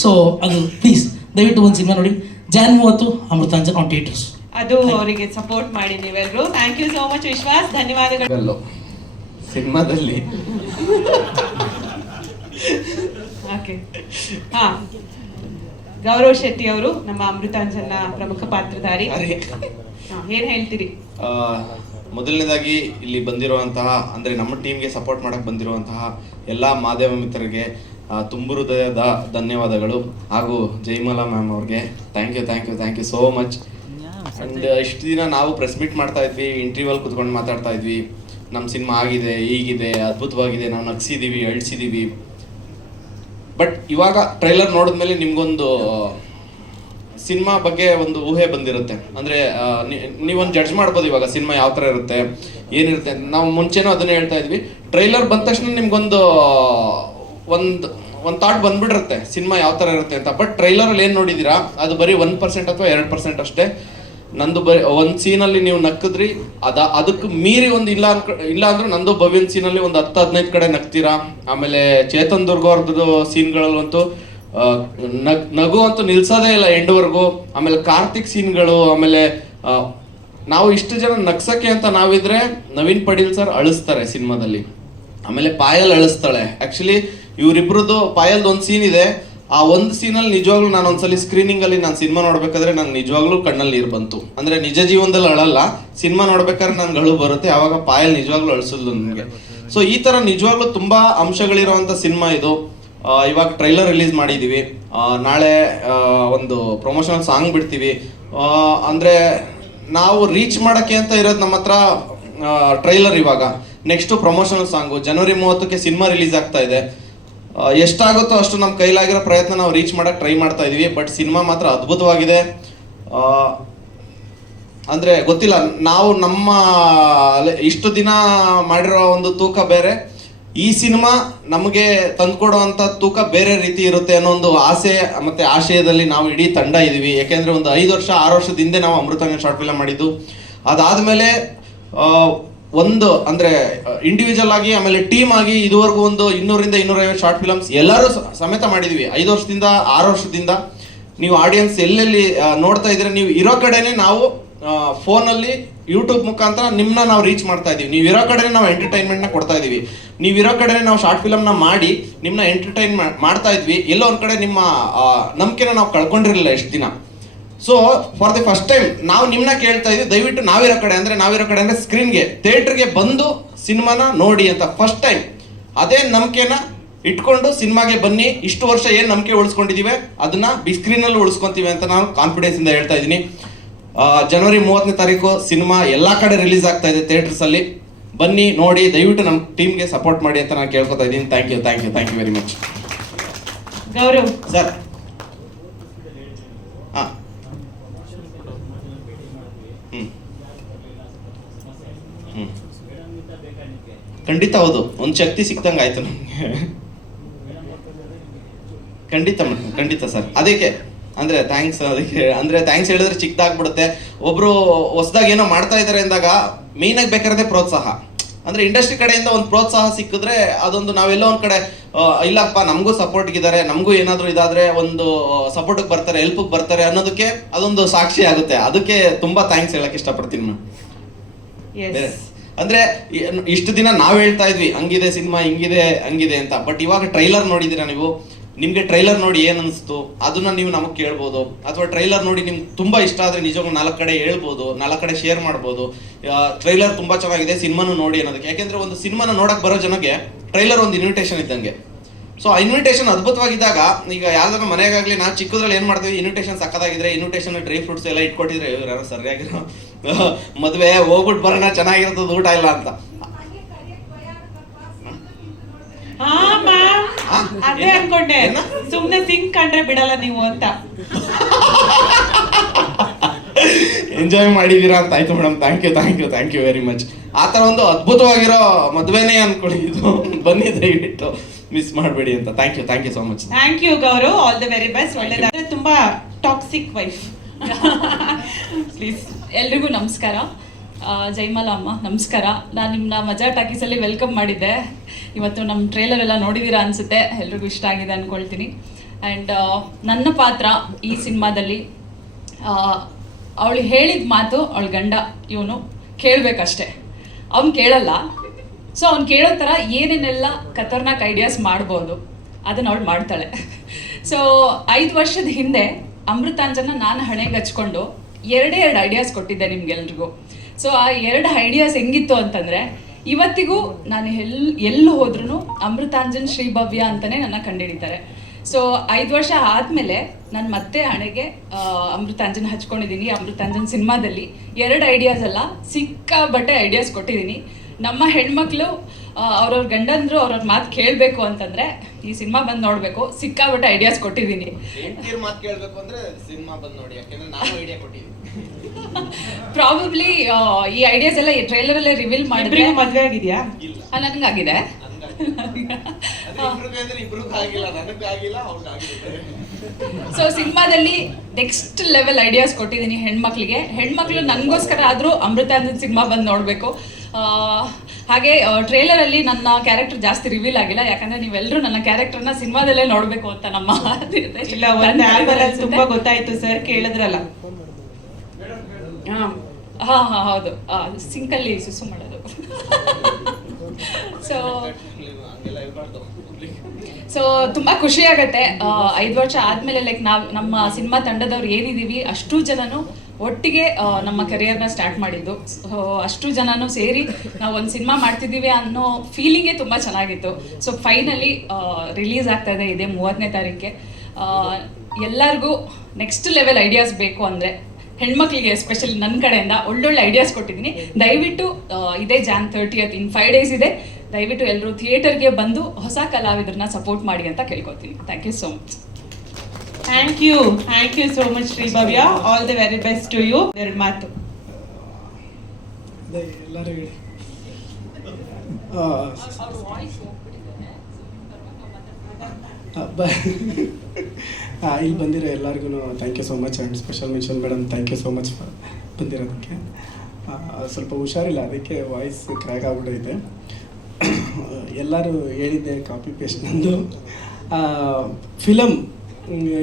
ಸೊ ಅದು ಪ್ಲೀಸ್ ದಯವಿಟ್ಟು ಒಂದು ಸಿನಿಮಾ ನೋಡಿ. ಜಾನ್ 30 ಅಮೃತಾಂಜನ್ ಆನ್ ಥಿಯೇಟರ್ಸ್. ಅದು ಅವರಿಗೆ ಸಪೋರ್ಟ್ ಮಾಡಿ ನೀವೆಲ್ಲರೂ. Thank you so much Vishwas, ಧನ್ಯವಾದಗಳು. ಸಿನಿಮಾದಲ್ಲಿ ಓಕೆ ಹಾ, ಗೌರವ್ ಶೆಟ್ಟಿ ಅವರು ನಮ್ಮ ಅಮೃತಾಂಜನ್ನ ಪ್ರಮುಖ ಪಾತ್ರಧಾರಿ. ಏನ್ ಹೇಳ್ತೀರಿ? ಮೊದಲನೇದಾಗಿ ಇಲ್ಲಿ ಬಂದಿರುವಂತಹ ಅಂದರೆ ನಮ್ಮ ಟೀಮ್ಗೆ ಸಪೋರ್ಟ್ ಮಾಡಕ್ಕೆ ಬಂದಿರುವಂತಹ ಎಲ್ಲ ಮಾಧ್ಯಮ ಮಿತ್ರರಿಗೆ ತುಂಬ ಹೃದಯದ ಧನ್ಯವಾದಗಳು. ಹಾಗೂ ಜೈಮಲಾ ಮ್ಯಾಮ್ ಅವ್ರಿಗೆ thank you so much. And ಇಷ್ಟು ದಿನ ನಾವು ಪ್ರೆಸ್ ಮೀಟ್ ಮಾಡ್ತಾ ಇದ್ವಿ, ಇಂಟರ್ವ್ಯೂವಲ್ಲಿ ಕುತ್ಕೊಂಡು ಮಾತಾಡ್ತಾ ಇದ್ವಿ, ನಮ್ಮ ಸಿನಿಮಾ ಆಗಿದೆ, ಹೀಗಿದೆ, ಅದ್ಭುತವಾಗಿದೆ, ನಾವು ನಗ್ಸಿದ್ದೀವಿ, ಅಳಿಸಿದ್ದೀವಿ. ಬಟ್ ಇವಾಗ ಟ್ರೈಲರ್ ನೋಡಿದ್ಮೇಲೆ ನಿಮ್ಗೊಂದು ಸಿನಿಮಾ ಬಗ್ಗೆ ಒಂದು ಊಹೆ ಬಂದಿರುತ್ತೆ. ಅಂದರೆ ನೀವೊಂದು ಜಡ್ಜ್ ಮಾಡ್ಬೋದು ಇವಾಗ ಸಿನಿಮಾ ಯಾವ ಥರ ಇರುತ್ತೆ, ಏನಿರುತ್ತೆ. ನಾವು ಮುಂಚೆನೂ ಅದನ್ನೇ ಹೇಳ್ತಾ ಇದ್ವಿ, ಟ್ರೈಲರ್ ಬಂದ ತಕ್ಷಣ ನಿಮ್ಗೊಂದು ಒಂದು ಥಾಟ್ ಬಂದ್ಬಿಟ್ಟಿರುತ್ತೆ ಸಿನಿಮಾ ಯಾವ ಥರ ಇರುತ್ತೆ ಅಂತ. ಬಟ್ ಟ್ರೈಲರಲ್ಲಿ ಏನು ನೋಡಿದ್ದೀರಾ ಅದು ಬರೀ 1% ಅಥವಾ 2% ಅಷ್ಟೇ. ನಂದು ಬರೀ ಒಂದು ಸೀನಲ್ಲಿ ನೀವು ನಕ್ಕಿದ್ರಿ, ಅದಕ್ಕೆ ಮೀರಿ ಒಂದು ಇಲ್ಲ ಅಂದ್ರೆ ನಂದು ಭವ್ಯನ್ ಸೀನಲ್ಲಿ ಒಂದು 10-15 ಕಡೆ ನಗ್ತೀರಾ. ಆಮೇಲೆ ಚೇತನ್ ದುರ್ಗ ಅವ್ರದ್ದು ಸೀನ್ಗಳಲ್ಲಂತೂ ನಗು ಅಂತೂ ನಿಲ್ಸೋದೇ ಇಲ್ಲ ಎಂಡ್ವರೆಗೂ. ಆಮೇಲೆ ಕಾರ್ತಿಕ್ ಸೀನ್ಗಳು, ಆಮೇಲೆ ನಾವು ಇಷ್ಟು ಜನ ನಗ್ಸಕ್ಕೆ ಅಂತ ನಾವಿದ್ರೆ ನವೀನ್ ಪಡೀಲ್ ಸರ್ ಅಳಿಸ್ತಾರೆ ಸಿನಿಮಾದಲ್ಲಿ. ಆಮೇಲೆ ಪಾಯಲ್ ಅಳಿಸ್ತಾಳೆ. ಆ್ಯಕ್ಚುಲಿ ಇವರಿಬ್ರದ್ದು ಪಾಯಲ್ದು ಒಂದು ಸೀನ್ ಇದೆ, ಆ ಒಂದು ಸೀನಲ್ಲಿ ನಿಜವಾಗ್ಲೂ ನಾನು ಒಂದ್ಸಲಿ ಸ್ಕ್ರೀನಿಂಗಲ್ಲಿ ನಾನು ಸಿನಿಮಾ ನೋಡ್ಬೇಕಾದ್ರೆ ನಂಗೆ ನಿಜವಾಗ್ಲೂ ಕಣ್ಣಲ್ಲಿ ನೀರು ಬಂತು. ಅಂದರೆ ನಿಜ ಜೀವನದಲ್ಲಿ ಅಳಲ್ಲ, ಸಿನಿಮಾ ನೋಡ್ಬೇಕಾದ್ರೆ ನನ್ಗೆ ಅಳು ಬರುತ್ತೆ. ಆವಾಗ ಪಾಯಲ್ ನಿಜವಾಗ್ಲೂ ಅಳಿಸಿದ್ಲು ನನಗೆ. ಸೊ ಈ ಥರ ನಿಜವಾಗ್ಲೂ ತುಂಬ ಅಂಶಗಳಿರುವಂಥ ಸಿನಿಮಾ ಇದು. ಇವಾಗ ಟ್ರೈಲರ್ ರಿಲೀಸ್ ಮಾಡಿದ್ದೀವಿ, ನಾಳೆ ಒಂದು ಪ್ರಮೋಷನಲ್ ಸಾಂಗ್ ಬಿಡ್ತೀವಿ. ಅಂದರೆ ನಾವು ರೀಚ್ ಮಾಡೋಕ್ಕೆ ಅಂತ ಇರೋದು ನಮ್ಮ ಹತ್ರ ಟ್ರೈಲರ್. ಇವಾಗ ನೆಕ್ಸ್ಟು ಪ್ರಮೋಷನಲ್ ಸಾಂಗು ಜನವರಿ 30ಕ್ಕೆ ಸಿನಿಮಾ ರಿಲೀಸ್ ಆಗ್ತಾ ಇದೆ. ಎಷ್ಟಾಗುತ್ತೋ ಅಷ್ಟು ನಮ್ಮ ಕೈಲಾಗಿರೋ ಪ್ರಯತ್ನ ನಾವು ರೀಚ್ ಮಾಡೋಕ್ಕೆ ಟ್ರೈ ಮಾಡ್ತಾ ಇದೀವಿ. ಬಟ್ ಸಿನಿಮಾ ಮಾತ್ರ ಅದ್ಭುತವಾಗಿದೆ. ಅಂದರೆ ಗೊತ್ತಿಲ್ಲ, ನಾವು ನಮ್ಮ ಇಷ್ಟು ದಿನ ಮಾಡಿರೋ ಒಂದು ತೂಕ ಬೇರೆ, ಈ ಸಿನಿಮಾ ನಮಗೆ ತಂದ್ಕೊಡುವಂಥ ತೂಕ ಬೇರೆ ರೀತಿ ಇರುತ್ತೆ ಅನ್ನೋ ಒಂದು ಆಸೆ ಮತ್ತು ಆಶಯದಲ್ಲಿ ನಾವು ಇಡೀ ತಂಡ ಇದ್ದೀವಿ. ಯಾಕೆಂದರೆ ಒಂದು 5-6 ವರ್ಷದ ಹಿಂದೆ ನಾವು ಅಮೃತಾಂಜನ್ ಶಾರ್ಟ್ ಫಿಲಮ್ ಮಾಡಿದ್ದು. ಅದಾದಮೇಲೆ ಒಂದು ಅಂದರೆ ಇಂಡಿವಿಜುವಲ್ ಆಗಿ, ಆಮೇಲೆ ಟೀಮ್ ಆಗಿ ಇದುವರೆಗೂ ಒಂದು 200-250 ಶಾರ್ಟ್ ಫಿಲಮ್ಸ್ ಎಲ್ಲರೂ ಸಮೇತ ಮಾಡಿದ್ದೀವಿ 5 ವರ್ಷದಿಂದ 6 ವರ್ಷದಿಂದ. ನೀವು ಆಡಿಯನ್ಸ್ ಎಲ್ಲೆಲ್ಲಿ ನೋಡ್ತಾ ಇದ್ರೆ, ನೀವು ಇರೋ ಕಡೆನೇ ನಾವು ಫೋನಲ್ಲಿ ಯೂಟ್ಯೂಬ್ ಮುಖಾಂತರ ನಿಮ್ಮನ್ನ ನಾವು ರೀಚ್ ಮಾಡ್ತಾ ಇದ್ದೀವಿ. ನೀವು ಇರೋ ಕಡೆನೇ ನಾವು ಎಂಟರ್ಟೈನ್ಮೆಂಟ್ನ ಕೊಡ್ತಾ ಇದ್ದೀವಿ. ನೀವು ಇರೋ ಕಡೆನೇ ನಾವು ಶಾರ್ಟ್ ಫಿಲಮ್ನ ಮಾಡಿ ನಿಮ್ಮನ್ನ ಎಂಟರ್ಟೈನ್ ಮಾಡ್ತಾ ಇದ್ವಿ. ಎಲ್ಲೋ ಒಂದು ಕಡೆ ನಿಮ್ಮ ನಂಬಿಕೆನ ನಾವು ಕಳ್ಕೊಂಡಿರಲಿಲ್ಲ ಎಷ್ಟು ದಿನ. So for the first time ನಾವು ನಿಮ್ಮನ್ನ ಕೇಳ್ತಾ ಇದ್ವಿ, ದಯವಿಟ್ಟು ನಾವಿರೋ ಕಡೆ ಅಂದರೆ ಸ್ಕ್ರೀನ್ಗೆ, ಥಿಯೇಟ್ರಿಗೆ ಬಂದು ಸಿನಿಮಾನ ನೋಡಿ ಅಂತ ಫಸ್ಟ್ ಟೈಮ್ ಅದೇ ನಂಬಿಕೆನ ಇಟ್ಕೊಂಡು ಸಿನಿಮಾಗೆ ಬನ್ನಿ. ಇಷ್ಟು ವರ್ಷ ಏನು ನಂಬಿಕೆ ಉಳಿಸ್ಕೊಂಡಿದ್ದೀವಿ ಅದನ್ನ ಬಿಗ್ ಸ್ಕ್ರೀನಲ್ಲಿ ಉಳಿಸ್ಕೊಂತೀವಿ ಅಂತ ನಾನು ಕಾನ್ಫಿಡೆನ್ಸ್ ಇಂದ ಹೇಳ್ತಾ ಇದ್ದೀನಿ. ಜನವರಿ 30ನೇ ತಾರೀಕು ಸಿನಿಮಾ ಎಲ್ಲ ಕಡೆ ರಿಲೀಸ್ ಆಗ್ತಾ ಇದೆ ಥಿಯೇಟರ್ಸಲ್ಲಿ. ಬನ್ನಿ ನೋಡಿ, ದಯವಿಟ್ಟು ನಮ್ಮ ಟೀಮ್ಗೆ ಸಪೋರ್ಟ್ ಮಾಡಿ ಅಂತ ನಾನು ಕೇಳ್ಕೊತಾ ಇದ್ದೀನಿ. Thank you very much. Gaurav sir, ಹಾಂ, ಖಂಡಿತ ಹೌದು, ಒಂದು ಶಕ್ತಿ ಸಿಕ್ತಂಗೆ ಆಯ್ತು ನಮಗೆ. ಖಂಡಿತ ಸರ್. ಅದಕ್ಕೆ ಅಂದರೆ ಥ್ಯಾಂಕ್ಸ್. ಅದಕ್ಕೆ ಅಂದರೆ ಥ್ಯಾಂಕ್ಸ್ ಹೇಳಿದ್ರೆ ಚಿಕ್ಕದಾಗ್ಬಿಡುತ್ತೆ. ಒಬ್ಬರು ಹೊಸದಾಗಿ ಏನೋ ಮಾಡ್ತಾ ಇದ್ದಾರೆ ಅಂದಾಗ ಮೇಯ್ನಾಗಿ ಬೇಕಾರದೆ ಪ್ರೋತ್ಸಾಹ. ಅಂದರೆ ಇಂಡಸ್ಟ್ರಿ ಕಡೆಯಿಂದ ಒಂದು ಪ್ರೋತ್ಸಾಹ ಸಿಕ್ಕಿದ್ರೆ ಅದೊಂದು ನಾವೆಲ್ಲೋ ಒಂದು ಕಡೆ ಇಲ್ಲಪ್ಪ ನಮಗೂ ಸಪೋರ್ಟ್ಗಿದ್ದಾರೆ, ನಮಗೂ ಏನಾದರೂ ಇದಾದರೆ ಒಂದು ಸಪೋರ್ಟಿಗೆ ಬರ್ತಾರೆ, ಹೆಲ್ಪಿಗೆ ಬರ್ತಾರೆ ಅನ್ನೋದಕ್ಕೆ ಅದೊಂದು ಸಾಕ್ಷಿ ಆಗುತ್ತೆ. ಅದಕ್ಕೆ ತುಂಬ ಥ್ಯಾಂಕ್ಸ್ ಹೇಳಕ್ಕೆ ಇಷ್ಟಪಡ್ತೀನಿ ನಾನು. ಅಂದರೆ ಇಷ್ಟು ದಿನ ನಾವು ಹೇಳ್ತಾ ಇದ್ವಿ ಹಂಗಿದೆ ಸಿನಿಮಾ, ಹಂಗಿದೆ ಅಂತ. ಬಟ್ ಇವಾಗ ಟ್ರೈಲರ್ ನೋಡಿದ್ದೀರಾ ನೀವು, ನಿಮಗೆ ಟ್ರೈಲರ್ ನೋಡಿ ಏನು ಅನಿಸ್ತು ಅದನ್ನ ನೀವು ನಮಗೆ ಕೇಳ್ಬೋದು. ಅಥವಾ ಟ್ರೈಲರ್ ನೋಡಿ ನಿಮ್ಗೆ ತುಂಬ ಇಷ್ಟ ಆದರೆ ನಿಜವಾಗ್ಲೂ 4 ಕಡೆ ಹೇಳ್ಬೋದು, 4 ಕಡೆ ಶೇರ್ ಮಾಡ್ಬೋದು. ಟ್ರೈಲರ್ ತುಂಬ ಚೆನ್ನಾಗಿದೆ, ಸಿನಿಮಾನು ನೋಡಿ ಅನ್ನೋದಕ್ಕೆ. ಯಾಕೆಂದರೆ ಒಂದು ಸಿನಿಮಾನ ನೋಡಕ್ಕೆ ಬರೋ ಜನಕ್ಕೆ ಟ್ರೈಲರ್ ಒಂದು ಇನ್ವಿಟೇಷನ್ ಇದ್ದಂಗೆ. ಸೊ ಆ ಇನ್ವಿಟೇಷನ್ ಅದ್ಭುತವಾಗಿದ್ದಾಗ, ಈಗ ಯಾವ್ದಾದ್ರು ಮನೆಗಾಗಲಿ ನಾವು ಚಿಕ್ಕದ್ರಲ್ಲಿ ಏನು ಮಾಡ್ತೀವಿ, ಇನ್ವಿಟೇಷನ್ ಸಕ್ಕದಾಗಿದ್ರೆ ಇನ್ವಿಟೇಷನ್ ಡ್ರೈ ಫ್ರೂಟ್ಸ್ ಎಲ್ಲ ಇಟ್ಕೊಟ್ಟಿದ್ರೆ ಯಾರು ಸರಿಯಾಗಿರೋ ಮದುವೆ ಹೋಗ್ಬಿಟ್ಟು ಬರೋಣ ಚೆನ್ನಾಗಿರ್ತದೆ ಊಟ ಇಲ್ಲ ಅಂತ. ಅದೇ ಅನ್ಕೊಂಡೆ, ಸುಮ್ನೆ ಸಿಂಕ್ ಕಂಡ್ರೆ ಬಿಡಲ್ಲ ನೀವು ಅಂತ. ಎಂಜಾಯ್ ಮಾಡಿದೀರಾ ಅಂತ ಆಯ್ತು madam. Thank you very much. ಆ ಥರ ಒಂದು ಅದ್ಭುತವಾಗಿರೋ ಮದುವೆನೇ ಅನ್ಕೊಳ್ಳಿ ಇದು. ಬನ್ನಿ, ದಯವಿಟ್ಟು ಮಿಸ್ ಮಾಡಬೇಡಿ ಅಂತ. Thank you so much. Thank you Gaurav, all the very best. ಒಳ್ಳೆದಾದ್ರೆ ತುಂಬಾ ಟಾಕ್ಸಿಕ್ ವೈಫ್. ಪ್ಲೀಸ್. ಎಲ್ರಿಗೂ ನಮಸ್ಕಾರ. ಜೈಮಲಾ ಅಮ್ಮ ನಮಸ್ಕಾರ. ನಾನು ನಿಮ್ಮನ್ನ ಮಜಾ ಟಾಕೀಸಲ್ಲಿ ವೆಲ್ಕಮ್ ಮಾಡಿದ್ದೆ. ಇವತ್ತು ನಮ್ಮ ಟ್ರೇಲರ್ ಎಲ್ಲ ನೋಡಿದ್ದೀರಾ ಅನಿಸುತ್ತೆ, ಎಲ್ರಿಗೂ ಇಷ್ಟ ಆಗಿದೆ ಅಂದ್ಕೊಳ್ತೀನಿ. ಆ್ಯಂಡ್ ನನ್ನ ಪಾತ್ರ ಈ ಸಿನಿಮಾದಲ್ಲಿ, ಅವಳು ಹೇಳಿದ ಮಾತು ಅವಳ ಗಂಡ ಇವನು ಕೇಳಬೇಕಷ್ಟೆ. ಅವ್ನು ಕೇಳಲ್ಲ. ಸೊ ಅವ್ನು ಕೇಳೋ ಥರ ಏನೇನೆಲ್ಲ ಖತರ್ನಾಕ್ ಐಡಿಯಾಸ್ ಮಾಡ್ಬೋದು ಅದನ್ನು ಅವಳು ಮಾಡ್ತಾಳೆ. ಸೊ 5 ವರ್ಷದ ಹಿಂದೆ ಅಮೃತಾಂಜನ ನಾನು ಹಣೆಗೆ ಹಚ್ಕೊಂಡು 2 ಐಡಿಯಾಸ್ ಕೊಟ್ಟಿದ್ದೆ ನಿಮ್ಗೆಲ್ರಿಗೂ. ಸೊ ಆ 2 ಐಡಿಯಾಸ್ ಹೆಂಗಿತ್ತು ಅಂತಂದರೆ, ಇವತ್ತಿಗೂ ನಾನು ಎಲ್ಲಿ ಹೋದ್ರೂ ಅಮೃತಾಂಜನ್ ಶ್ರೀಭವ್ಯ ಅಂತಲೇ ನನ್ನ ಕಂಡುಹಿಡಿತಾರೆ. ಸೊ 5 ವರ್ಷ ಆದಮೇಲೆ ನಾನು ಮತ್ತೆ ಹಣೆಗೆ ಅಮೃತಾಂಜನ್ ಹಚ್ಕೊಂಡಿದ್ದೀನಿ. ಅಮೃತಾಂಜನ್ ಸಿನಿಮಾದಲ್ಲಿ 2 ಐಡಿಯಾಸ್ ಅಲ್ಲ, ಸಿಕ್ಕಾಬಟ್ಟೆ ಐಡಿಯಾಸ್ ಕೊಟ್ಟಿದ್ದೀನಿ. ನಮ್ಮ ಹೆಣ್ಮಕ್ಳು ಅವ್ರವ್ರ ಗಂಡಂದ್ರು ಅವ್ರವ್ರ ಮಾತು ಕೇಳಬೇಕು ಅಂತಂದರೆ ಈ ಸಿನಿಮಾ ಬಂದು ನೋಡಬೇಕು. ಸಿಕ್ಕಾಬಟ್ಟೆ ಐಡಿಯಾಸ್ ಕೊಟ್ಟಿದ್ದೀನಿ. ಮಾತು ಕೇಳಬೇಕು ಅಂದರೆ ಸಿನಿಮಾ ಬಂದು ನೋಡಿ, ಯಾಕೆಂದರೆ ನಾನು ಐಡಿಯಾ ಕೊಟ್ಟಿದ್ದೀನಿ. ಪ್ರಾಬಬ್ಲಿ ಈ ಐಡಿಯಾಸ್ ಎಲ್ಲ ಟ್ರೈಲರಲ್ಲೇ ರಿವೀಲ್ ಮಾಡಿದ್ರೆ. ಮದುವೆ ಆಗಿದೆಯಾ? ನನಗಾಗಿದೆ. ಸೊ ಸಿನಿಮಾದಲ್ಲಿ ನೆಕ್ಸ್ಟ್ ಲೆವೆಲ್ ಐಡಿಯಾಸ್ ಕೊಟ್ಟಿದ್ದೀನಿ ಹೆಣ್ಮಕ್ಳಿಗೆ. ಹೆಣ್ಮಕ್ಳು ನನಗೋಸ್ಕರ ಆದರೂ ಅಮೃತಾಂಜನ್ ಸಿನಿಮಾ ಬಂದು ನೋಡಬೇಕು. ಹಾಗೆ ಟ್ರೇಲರಲ್ಲಿ ನನ್ನ ಕ್ಯಾರೆಕ್ಟರ್ ಜಾಸ್ತಿ ರಿವೀಲ್ ಆಗಿಲ್ಲ, ಯಾಕಂದ್ರೆ ನೀವೆಲ್ಲರೂ ನನ್ನ ಕ್ಯಾರೆಕ್ಟರ್ನ ಸಿನಿಮಾದಲ್ಲೇ ನೋಡಬೇಕು ಅಂತ ನಮ್ಮ ಇಲ್ಲ, ಒಂದು ಆಲ್ಬಲ್ಲಿ ತುಂಬಾ ಗೊತ್ತಾಯ್ತು ಸರ್, ಕೇಳಿದ್ರಲ್ಲ. ಹಾ ಹೌದು, ಸಿಂಕಲ್ಲಿ ಸುಸು ಮಾಡೋದು. ಸೊ ತುಂಬ ಖುಷಿ ಆಗುತ್ತೆ. 5 ವರ್ಷ ಆದಮೇಲೆ ಲೈಕ್ ನಮ್ಮ ಸಿನಿಮಾ ತಂಡದವ್ರು ಏನಿದ್ದೀವಿ ಅಷ್ಟು ಜನನು ಒಟ್ಟಿಗೆ ನಮ್ಮ ಕರಿಯರ್ನ ಸ್ಟಾರ್ಟ್ ಮಾಡಿದ್ದು. ಸೊ ಅಷ್ಟು ಜನನು ಸೇರಿ ನಾವು ಒಂದು ಸಿನಿಮಾ ಮಾಡ್ತಿದ್ದೀವಿ ಅನ್ನೋ ಫೀಲಿಂಗೇ ತುಂಬ ಚೆನ್ನಾಗಿತ್ತು. ಸೊ ಫೈನಲಿ ರಿಲೀಸ್ ಆಗ್ತಾ ಇದೆ ಇದೇ 30ನೇ ತಾರೀಕಿಗೆ. ಎಲ್ಲರಿಗೂ ನೆಕ್ಸ್ಟ್ ಲೆವೆಲ್ ಐಡಿಯಾಸ್ ಬೇಕು ಅಂದರೆ, ಹೆಣ್ಮಕ್ಳಿಗೆ ಎಸ್ಪೆಷಲಿ ನನ್ನ ಕಡೆಯಿಂದ ಒಳ್ಳೊಳ್ಳೆ ಐಡಿಯಾಸ್ ಕೊಟ್ಟಿದ್ದೀನಿ. ದಯವಿಟ್ಟು ಇದೇ ಜಾನ್ 30th ಇನ್ 5 days ಇದೆ. ದಯವಿಟ್ಟು ಎಲ್ಲರೂ ಥಿಯೇಟರ್ಗೆ ಬಂದು ಹೊಸ ಕಲಾವಿದರನ್ನ ಸಪೋರ್ಟ್ ಮಾಡಿ ಅಂತ ಕೇಳ್ಕೊತೀನಿ. Thank you so much. Thank you so much Shribhavya. All the very best to you. 2 ಮಾತು ಎಲ್ಲರೂ ಹೇಳಿ. ಇಲ್ಲಿ ಬಂದಿರೋ ಎಲ್ಲರಿಗೂ thank you so much. And special mention madam, thank you so much for ಬಂದಿರೋದಕ್ಕೆ. ಸ್ವಲ್ಪ ಹುಷಾರಿಲ್ಲ, ಅದಕ್ಕೆ ವಾಯ್ಸ್ ಕ್ರ್ಯಾಕ್ ಆಗ್ಬಿಟ್ಟೈತೆ. ಎಲ್ಲರೂ ಹೇಳಿದ್ದೆ ಕಾಪಿ ಪೇಸ್ಟ್. ನಂದು ಫಿಲಮ್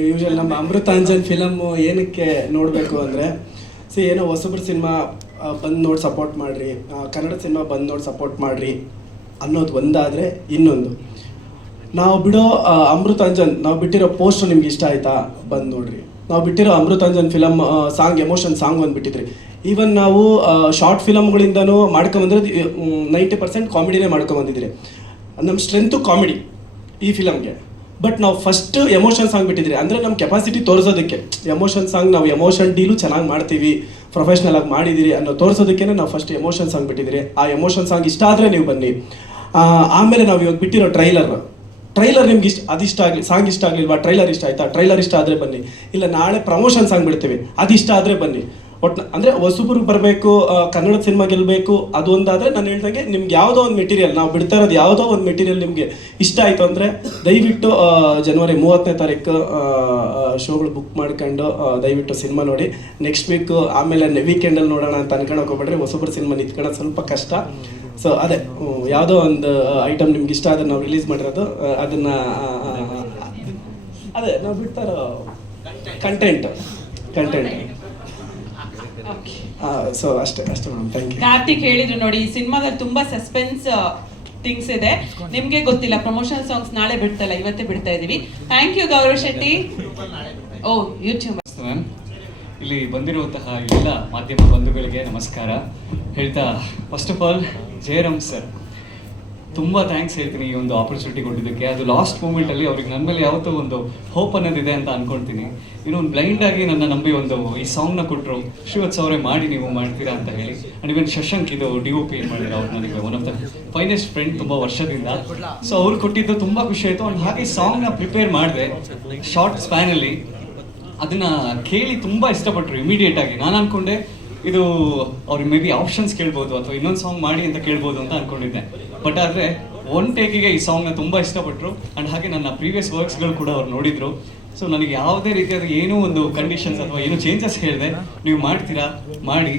ಯೂಶಲ್ ನಮ್ಮ ಅಮೃತಾಂಜನ್ ಫಿಲಮ್ಮು ಏನಕ್ಕೆ ನೋಡಬೇಕು ಅಂದರೆ, ಏನೋ ಹೊಸಬ್ರ ಸಿನಿಮಾ ಬಂದು ನೋಡಿ ಸಪೋರ್ಟ್ ಮಾಡಿರಿ, ಕನ್ನಡ ಸಿನಿಮಾ ಬಂದು ನೋಡಿ ಸಪೋರ್ಟ್ ಮಾಡಿರಿ ಅನ್ನೋದು ಒಂದಾದರೆ, ಇನ್ನೊಂದು ನಾವು ಬಿಡೋ ಅಮೃತಾಂಜನ್ ನಾವು ಬಿಟ್ಟಿರೋ ಪೋಸ್ಟರ್ ನಿಮ್ಗೆ ಇಷ್ಟ ಆಯಿತಾ ಬಂದು ನೋಡ್ರಿ. ನಾವು ಬಿಟ್ಟಿರೋ Amrutanjan film song, emotion song ಒಂದು ಬಿಟ್ಟಿದ್ರಿ. ಈವನ್ ನಾವು ಶಾರ್ಟ್ ಫಿಲಮ್ಗಳಿಂದನೂ ಮಾಡ್ಕೊಂಬಂದ್ರೆ 90% ಕಾಮಿಡಿನೇ ಮಾಡ್ಕೊಂಬಂದಿದ್ರಿ. ನಮ್ಮ ಸ್ಟ್ರೆಂತು ಕಾಮಿಡಿ ಈ ಫಿಲಮ್ಗೆ. ಬಟ್ ನಾವು ಫಸ್ಟ್ ಎಮೋಷನ್ ಸಾಂಗ್ ಬಿಟ್ಟಿದ್ರಿ, ಅಂದರೆ ನಮ್ಮ ಕೆಪಾಸಿಟಿ ತೋರಿಸೋದಕ್ಕೆ. ಎಮೋಷನ್ ಸಾಂಗ್ ನಾವು ಎಮೋಷನ್ ಡೀಲು ಚೆನ್ನಾಗಿ ಮಾಡ್ತೀವಿ, ಪ್ರೊಫೆಷ್ನಲ್ ಆಗಿ ಮಾಡಿದಿರಿ ಅನ್ನೋ ತೋರಿಸೋದಕ್ಕೆ ನಾವು ಫಸ್ಟ್ ಎಮೋಷನ್ ಸಾಂಗ್ ಬಿಟ್ಟಿದ್ರಿ. ಆ ಎಮೋಷನ್ ಸಾಂಗ್ ಇಷ್ಟ ಆದರೆ ನೀವು ಬನ್ನಿ. ಆಮೇಲೆ ನಾವು ಇವಾಗ ಬಿಟ್ಟಿರೋ ಟ್ರೈಲರ್ ನಿಮ್ಗೆ ಅದಿಷ್ಟ ಆಗಲಿ, ಸಾಂಗ್ ಇಷ್ಟ ಆಗಲಿಲ್ವಾ, ಟ್ರೈಲರ್ ಇಷ್ಟ ಆಯ್ತಾ, ಟ್ರೈಲರ್ ಇಷ್ಟ ಆದರೆ ಬನ್ನಿ. ಇಲ್ಲ ನಾಳೆ ಪ್ರಮೋಷನ್ ಸಾಂಗ್ ಬಿಡ್ತೀವಿ, ಅದಿಷ್ಟ ಆದರೆ ಬನ್ನಿ. ಒಟ್ಟು ಅಂದರೆ ಹೊಸಬ್ರು ಬರಬೇಕು, ಕನ್ನಡ ಸಿನಿಮಾ ಗೆಲ್ಲಬೇಕು, ಅದು ಒಂದಾದರೆ ನಾನು ಹೇಳ್ದಂಗೆ ನಿಮ್ಗೆ ಯಾವುದೋ ಒಂದು ಮೆಟೀರಿಯಲ್, ನಾವು ಬಿಡ್ತಾ ಇರೋದು ಯಾವುದೋ ಒಂದು ಮೆಟೀರಿಯಲ್ ನಿಮಗೆ ಇಷ್ಟ ಆಯಿತು ಅಂದರೆ ದಯವಿಟ್ಟು ಜನವರಿ 30ನೇ ತಾರೀಕು ಶೋಗಳು ಬುಕ್ ಮಾಡ್ಕೊಂಡು ದಯವಿಟ್ಟು ಸಿನಿಮಾ ನೋಡಿ. ನೆಕ್ಸ್ಟ್ ವೀಕ್ ಆಮೇಲೆ ವೀಕೆಂಡಲ್ಲಿ ನೋಡೋಣ ಅಂತ ಅನ್ಕೊಳಕ್ಕೆ ಹೋಗ್ಬೇಡ್ರಿ. ಹೊಸಬ್ರು ಸಿನಿಮಾ ನಿಂತ್ಕೊಳ್ಳೋದು ಸ್ವಲ್ಪ ಕಷ್ಟ. ಸೊ ಅದೇ ಯಾವುದೋ ಒಂದು ಐಟಮ್ ನಿಮ್ಗೆ ಇಷ್ಟ ಆದರೆ ನಾವು ರಿಲೀಸ್ ಮಾಡಿರೋದು, ಅದನ್ನು ಅದೇ ನಾವು ಬಿಡ್ತಾ ಇರೋ ಕಂಟೆಂಟ್. ಸೊ ಅಷ್ಟೇ ಮೇಡಮ್, ಥ್ಯಾಂಕ್ ಯು. ಕಾರ್ತಿಕ್ ಹೇಳಿದ್ರು ನೋಡಿ, ಈ ಸಿನಿಮಾದಲ್ಲಿ ತುಂಬಾ ಸಸ್ಪೆನ್ಸ್ ಥಿಂಗ್ಸ್ ಇದೆ. ನಿಮ್ಗೆ ಗೊತ್ತಿಲ್ಲ, ಪ್ರಮೋಷನ್ ಸಾಂಗ್ಸ್ ನಾಳೆ ಬಿಡ್ತಲ್ಲ, ಇವತ್ತೇ ಬಿಡ್ತಾ ಇದೀವಿ. Thank you Gaurav Shetty. ಓ ಯೂಟ್ಯೂಬ್. ಇಲ್ಲಿ ಬಂದಿರುವಂತಹ ಎಲ್ಲ ಮಾಧ್ಯಮ ಬಂಧುಗಳಿಗೆ ನಮಸ್ಕಾರ ಹೇಳ್ತಾ, first of all Jayaram sir ತುಂಬ ಥ್ಯಾಂಕ್ಸ್ ಹೇಳ್ತೀನಿ ಈ ಒಂದು ಆಪರ್ಚುನಿಟಿ ಕೊಟ್ಟಿದ್ದಕ್ಕೆ. ಅದು ಲಾಸ್ಟ್ ಮೂಮೆಂಟಲ್ಲಿ ಅವ್ರಿಗೆ ನನ್ನ ಮೇಲೆ ಯಾವತ್ತೂ ಒಂದು ಹೋಪ್ ಅನ್ನೋದಿದೆ ಅಂತ ಅಂದ್ಕೊಳ್ತೀನಿ. ಇನ್ನೊಂದು ಬ್ಲೈಂಡಾಗಿ ನನ್ನ ನಂಬಿ ಒಂದು ಈ ಸಾಂಗ್ನ ಕೊಟ್ಟರು, ಶ್ರೀವತ್ಸ ಅವರೇ ಮಾಡಿ ನೀವು ಮಾಡ್ತೀರಾ ಅಂತ ಹೇಳಿ. ಆ್ಯಂಡ್ ಇವನ್ ಶಶಾಂಕ್ ಇದು DOP ಏನು ಮಾಡಿದ್ರು, ಅವ್ರು ನನಗೆ one of the finest friend ತುಂಬ ವರ್ಷದಿಂದ. ಸೊ ಅವ್ರು ಕೊಟ್ಟಿದ್ದು ತುಂಬ ಖುಷಿ ಆಯಿತು. ಆ್ಯಂಡ್ ಹಾಗೆ ಸಾಂಗ್ನ ಪ್ರಿಪೇರ್ ಮಾಡಿದೆ ಶಾರ್ಟ್ ಸ್ಪ್ಯಾನಲ್ಲಿ. ಅದನ್ನು ಕೇಳಿ ತುಂಬ ಇಷ್ಟಪಟ್ಟರು ಇಮಿಡಿಯೇಟಾಗಿ. ನಾನು ಅಂದ್ಕೊಂಡೆ ಇದು ಅವ್ರಿಗೆ ಮೇ ಬಿ ಆಪ್ಷನ್ಸ್ ಕೇಳ್ಬೋದು ಅಥವಾ ಇನ್ನೊಂದು ಸಾಂಗ್ ಮಾಡಿ ಅಂತ ಕೇಳ್ಬೋದು ಅಂತ ಅಂದ್ಕೊಂಡಿದ್ದೆ. ಬಟ್ ಆದರೆ ಒನ್ ಟೇಕಿಗೆ ಈ ಸಾಂಗ್ನ ತುಂಬ ಇಷ್ಟಪಟ್ಟರು. ಆ್ಯಂಡ್ ಹಾಗೆ ನನ್ನ ಪ್ರೀವಿಯಸ್ ವರ್ಕ್ಸ್ಗಳು ಕೂಡ ಅವ್ರು ನೋಡಿದರು. ಸೊ ನನಗೆ ಯಾವುದೇ ರೀತಿಯಾದ ಏನೂ ಒಂದು ಕಂಡೀಷನ್ಸ್ ಅಥವಾ ಏನು ಚೇಂಜಸ್ ಹೇಳಿದೆ, ನೀವು ಮಾಡ್ತೀರಾ ಮಾಡಿ,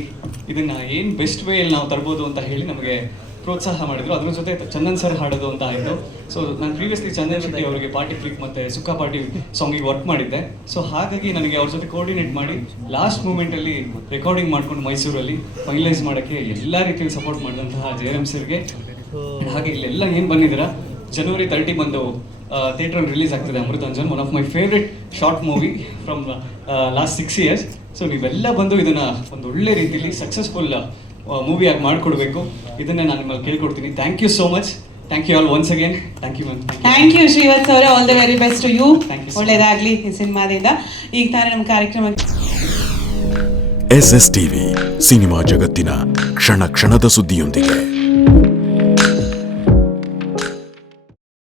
ಇದನ್ನು ಏನು ಬೆಸ್ಟ್ ವೇಯಲ್ಲಿ ನಾವು ತರ್ಬೋದು ಅಂತ ಹೇಳಿ ನಮಗೆ ಪ್ರೋತ್ಸಾಹ ಮಾಡಿದರು. ಅದ್ರ ಜೊತೆ ಚಂದನ್ ಸರ್ ಹಾಡೋದು ಅಂತ ಆಯಿತು. ಸೊ ನಾನು ಪ್ರೀವಿಯಸ್ಲಿ ಚಂದನ್ ಶೆಟ್ಟಿ ಅವರಿಗೆ ಪಾರ್ಟಿ ಫ್ಲಿಕ್ ಮತ್ತು ಸುಕ್ಕ ಪಾರ್ಟಿ ಸಾಂಗಿಗೆ ವರ್ಕ್ ಮಾಡಿದ್ದೆ. ಸೊ ಹಾಗಾಗಿ ನನಗೆ ಅವ್ರ ಜೊತೆ ಕೋರ್ಡಿನೇಟ್ ಮಾಡಿ ಲಾಸ್ಟ್ ಮೂಮೆಂಟಲ್ಲಿ ರೆಕಾರ್ಡಿಂಗ್ ಮಾಡ್ಕೊಂಡು ಮೈಸೂರಲ್ಲಿ ಫೈನಲೈಸ್ ಮಾಡೋಕ್ಕೆ ಎಲ್ಲ ರೀತಿಯಲ್ಲಿ ಸಪೋರ್ಟ್ ಮಾಡಿದಂತಹ ಜಯರಾಮ್ ಸರ್ಗೆ, ಹಾಗೆ ಇಲ್ಲೆಲ್ಲ ಏನು ಬಂದಿದ್ದೀರಾ, ಜನವರಿ 30 ಬಂದು ಥಿಯೇಟ್ರಲ್ಲಿ ರಿಲೀಸ್ ಆಗ್ತದೆ Amrutanjan, one of my favourite short movie from last 6 years. So ನೀವೆಲ್ಲ ಬಂದು ಇದನ್ನು ಒಂದು ಒಳ್ಳೆ ರೀತಿಯಲ್ಲಿ ಸಕ್ಸಸ್ಫುಲ್ ಮೂವಿಯಾಗಿ ಮಾಡಿಕೊಡ್ಬೇಕು, ಇದನ್ನೇ ನಾನು ನಿಮ್ಮಲ್ಲಿ ಕೇಳ್ಕೊಡ್ತೀನಿ. Thank you so much. Thank you all once again. Thank you ma'am. Thank you Shrivats ಅವರೇ, all the very best to you. Thank you so ಒಳ್ಳೇದಾಗ್ಲಿ ಈ ಸಿನಿಮಾದಿಂದ. ಈಗ ತಾನೇ ನಮ್ಮ ಕಾರ್ಯಕ್ರಮ SS TV ಸಿನಿಮಾ ಜಗತ್ತಿನ ಕ್ಷಣ ಕ್ಷಣದ ಸುದ್ದಿಯೊಂದಿಗೆ.